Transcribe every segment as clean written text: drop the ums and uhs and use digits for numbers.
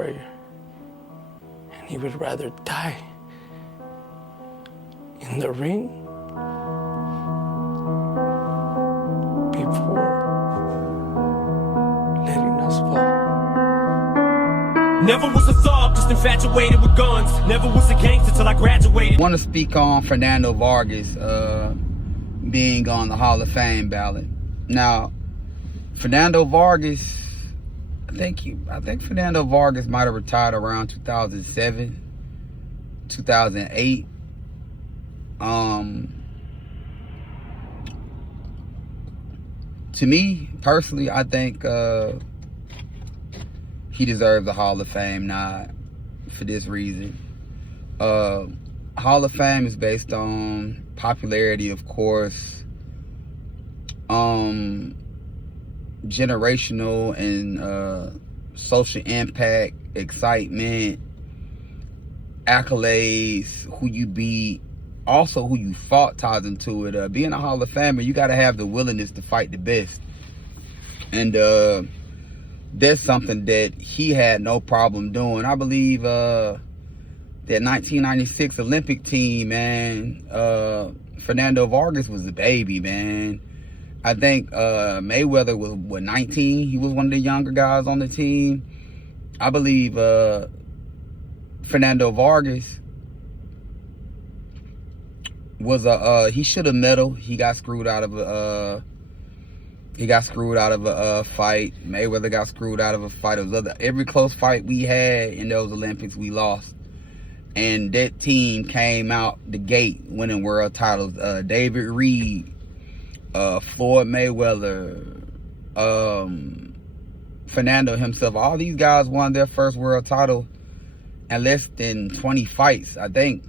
warrior. And he would rather die in the ring before letting us fall. Never was a thug, just infatuated with guns. Never was a gangster till I graduated. I want to speak on Fernando Vargas being on the Hall of Fame ballot. Now, Fernando Vargas, I think Fernando Vargas might have retired around 2007, 2008. To me personally, I think he deserves a Hall of Fame nod for this reason. Hall of Fame is based on popularity, of course, generational and social impact, excitement, accolades, who you beat, also who you fought ties into it. Being a Hall of Famer, you got to have the willingness to fight the best. And that's something that he had no problem doing. I believe that 1996 Olympic team, man, Fernando Vargas was a baby, man. I think Mayweather was, 19? He was one of the younger guys on the team. I believe Fernando Vargas was he should have medaled. He got screwed out of a fight. Mayweather got screwed out of a fight. It was every close fight we had in those Olympics, we lost. And that team came out the gate winning world titles. David Reed, Floyd Mayweather, Fernando himself. All these guys won their first world title in less than 20 fights. I think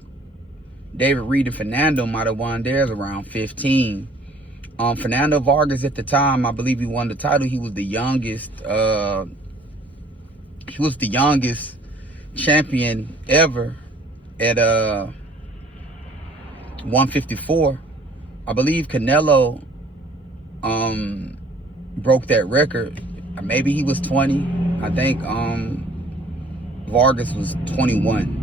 David Reed and Fernando might have won theirs around 15. Fernando Vargas at the time, I believe he won the title. He was the youngest. He was the youngest champion ever at 154. I believe Canelo broke that record. Maybe he was 20. I think Vargas was 21.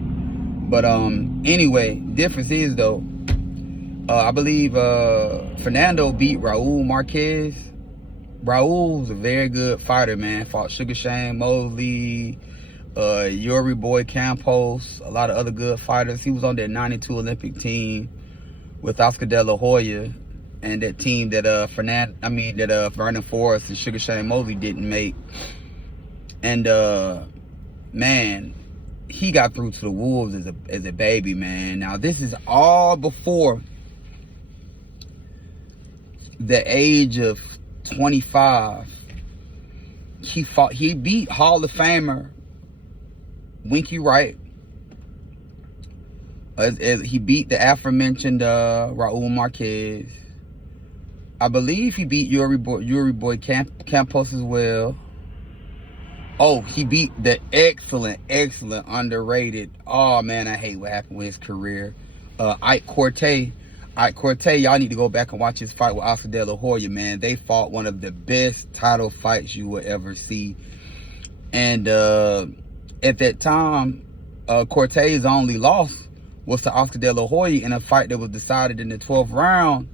But anyway, difference is though, I believe Fernando beat Raul Marquez. Raul was a very good fighter, man. Fought Sugar Shane Mosley, Yuri Boy Campos, a lot of other good fighters. He was on that 92 Olympic team with Oscar De La Hoya, and that team that Vernon Forrest and Sugar Shane Mosley didn't make. And man, he got through to the Wolves as a baby, man. Now this is all before the age of 25. He beat Hall of Famer Winky Wright. As he beat the aforementioned Raul Marquez. I believe he beat Yuri Boy Campos as well. Oh, he beat the excellent, underrated. Oh man, I hate what happened with his career. Ike Corte, y'all need to go back and watch his fight with Oscar De La Hoya, man. They fought one of the best title fights you will ever see. And at that time, Corte's only loss was to Oscar De La Hoya in a fight that was decided in the 12th round.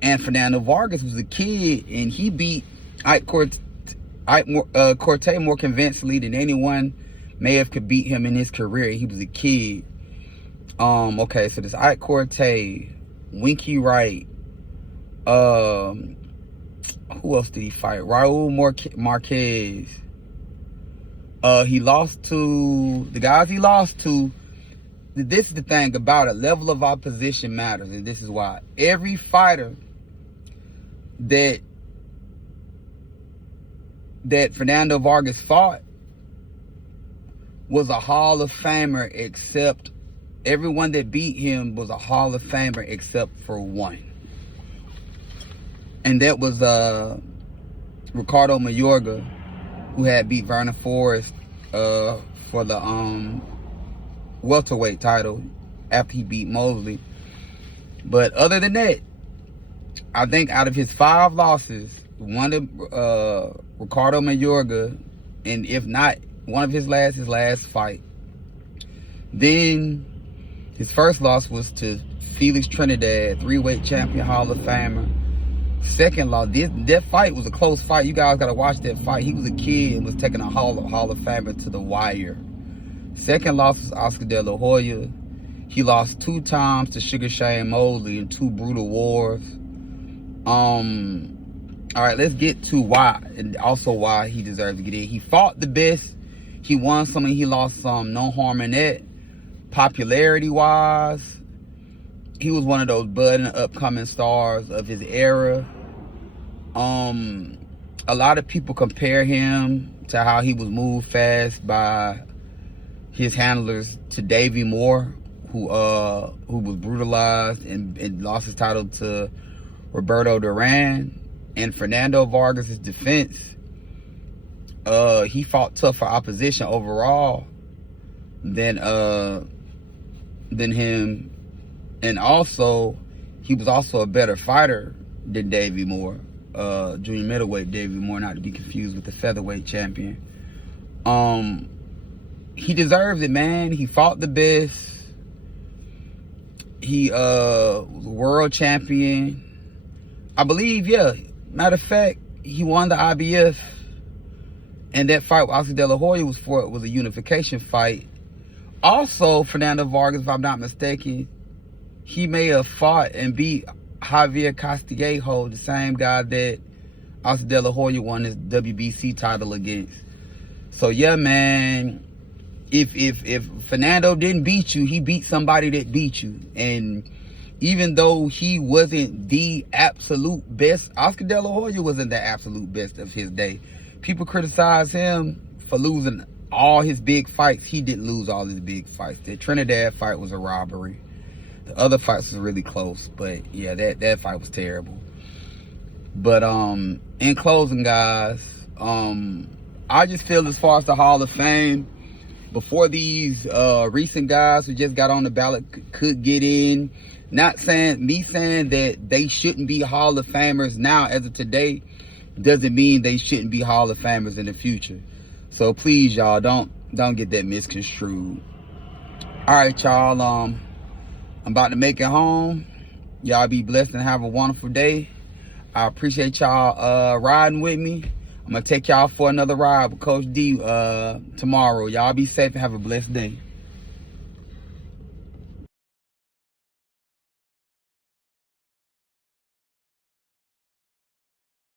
And Fernando Vargas was a kid, and he beat Ike Corte more convincingly than anyone may have could beat him in his career. He was a kid. Okay, so this Ike Corte, Winky Wright, who else did he fight? Raul Marquez. He lost to the guys he lost to. This is the thing about it. Level of opposition matters, and this is why. Every fighter that Fernando Vargas fought was a Hall of Famer, except everyone that beat him was a Hall of Famer except for one. And that was Ricardo Mayorga, who had beat Vernon Forrest for the welterweight title after he beat Mosley. But other than that, I think out of his 5 losses, one of Ricardo Mayorga, and if not One of his last fight. Then his first loss was to Felix Trinidad, 3-weight champion, Hall of Famer. Second loss, that fight was a close fight. You guys gotta watch that fight. He was a kid and was taking a Hall of Famer to the wire. Second loss was Oscar De La Hoya. He lost 2 times to Sugar Shane Mosley in 2 brutal wars. All right, let's get to why, and also why he deserves to get in. He fought the best. He won some and he lost some. No harm in that. Popularity-wise, he was one of those budding upcoming stars of his era. A lot of people compare him to how he was moved fast by his handlers to Davey Moore, who was brutalized and lost his title to Roberto Duran. In Fernando Vargas' defense, he fought tougher opposition overall than him, and also he was also a better fighter than Davey Moore, junior middleweight Davey Moore, not to be confused with the featherweight champion. He deserves it, man. He fought the best. He was a world champion, I believe. Yeah, matter of fact, he won the IBF, and that fight with Oscar De La Hoya was a unification fight. Also, Fernando Vargas, if I'm not mistaken, he may have fought and beat Javier Castillejo, the same guy that Oscar De La Hoya won his WBC title against. So yeah, man, if Fernando didn't beat you, he beat somebody that beat you. And even though he wasn't the absolute best, Oscar De La Hoya wasn't the absolute best of his day. People criticize him for losing all his big fights. He didn't lose all his big fights. The Trinidad fight was a robbery. The other fights was really close, but yeah, that fight was terrible. But in closing, guys, I just feel as far as the Hall of Fame, before these recent guys who just got on the ballot could get in, not saying that they shouldn't be Hall of Famers now as of today, doesn't mean they shouldn't be Hall of Famers in the future. So please, y'all, don't get that misconstrued. All right, y'all, I'm about to make it home. Y'all be blessed and have a wonderful day. I appreciate y'all riding with me. I'm gonna take y'all for another ride with Coach D tomorrow. Y'all be safe and have a blessed day.